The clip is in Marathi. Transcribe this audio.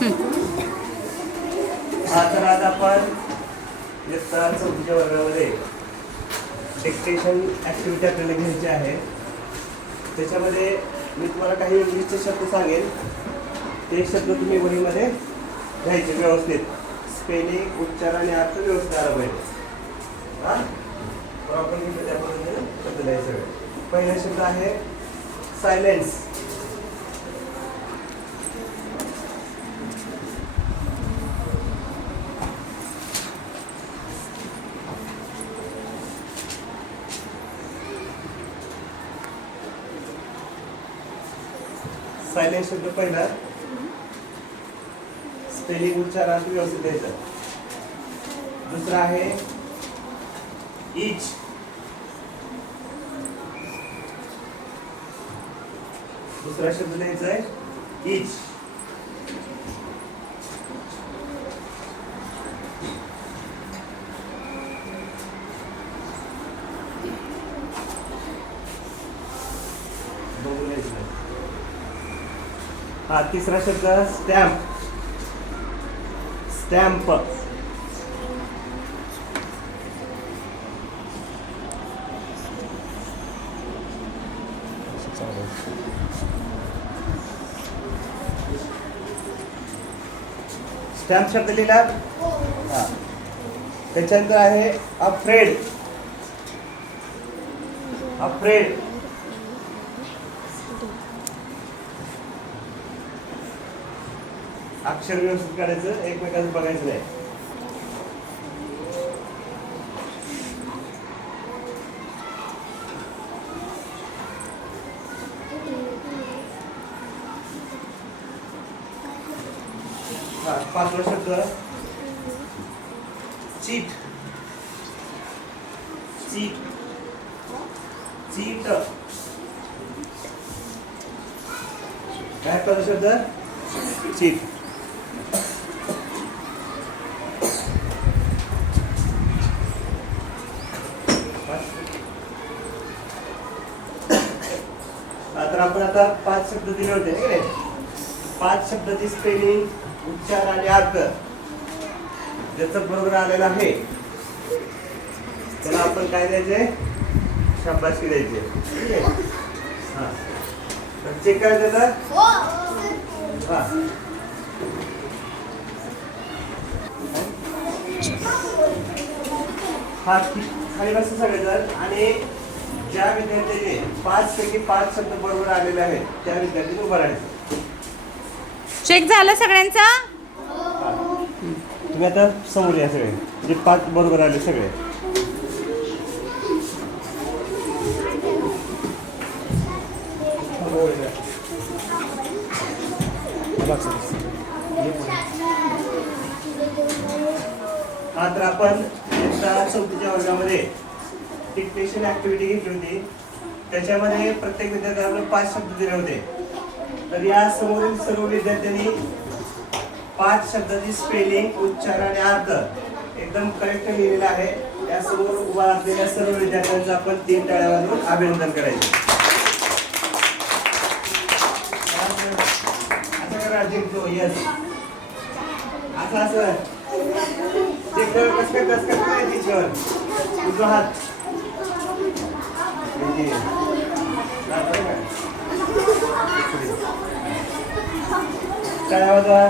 तर आज आपण इयत्ता चौथीच्या वर्गामध्ये डिक्टेशन ॲक्टिव्हिटी आपल्याला घ्यायची आहे. त्याच्यामध्ये मी तुम्हाला काही इंग्लिशचे शब्द सांगेन, ते शब्द तुम्ही वहीमध्ये घ्यायचे व्यवस्थित. स्पेलिंग, उच्चार आणि अर्थ व्यवस्थित आला पाहिजे. प्रॉपरली त्या पद्धतीने शब्द द्यायचे. पहिला शब्द आहे सायलेन्स. सायलेन्स शब्द पहिला. स्पेलिंग, उच्चार अर्थ व्यवस्थित द्यायचा. दुसरा आहे इच. दुसरा शब्द द्यायचा आहे इच. हा तिसरा शब्द स्टॅम्प. स्टॅम्प. स्टॅम्प शब्द लिहिला. हा त्याच्यानंतर आहे अफ्रेड. अफ्रेड. अक्षर व्यवस्थित काढायचं, एकमेकांचं बघायचं नाही. पाचवा शब्द चीट. चीट. चीट. काय पहिला शब्द चीट. तर आपण आता 5 शब्द दिले होते ना. 5 शब्दाची स्पेलिंग, उच्चार आणि अर्थ ज्याचं बरोबर आलेला आहे त्याला आपण काय द्यायचे, शाबासकी द्यायची. हा तर चेक करायचं तर हा खाली बस सगळेजण. आणि ज्या विद्यार्थ्याने 5 पैकी 5 शब्द बरोबर आलेले आहेत त्या विद्यार्थ्यांनी उभं राहायचं. चेक झालं सगळ्यांचा. तुम्ही आता समोर या सगळे जे 5 बरोबर आले सगळे. हा तर आपण चौथीच्या वर्गामध्ये डिक्टेशन ऍक्टिव्हिटी घेतली होती. त्याच्यामध्ये प्रत्येक विद्यार्थ्याला 5 शब्द दिले होते. तर या समोरील सर्व विद्यार्थ्यांनी 5 शब्दाची स्पेलिंग, उच्चार आणि अर्थ एकदम करेक्ट लिहिलेला आहे. या समोर उभा असलेल्या सर्व विद्यार्थ्यांचं आपण 3 टाळ्या वाजवून अभिनंदन करायचे. असं करा जिंकतो. यस असं असं कसं काय टीचर तुझा हात टाळ्या वाजवा.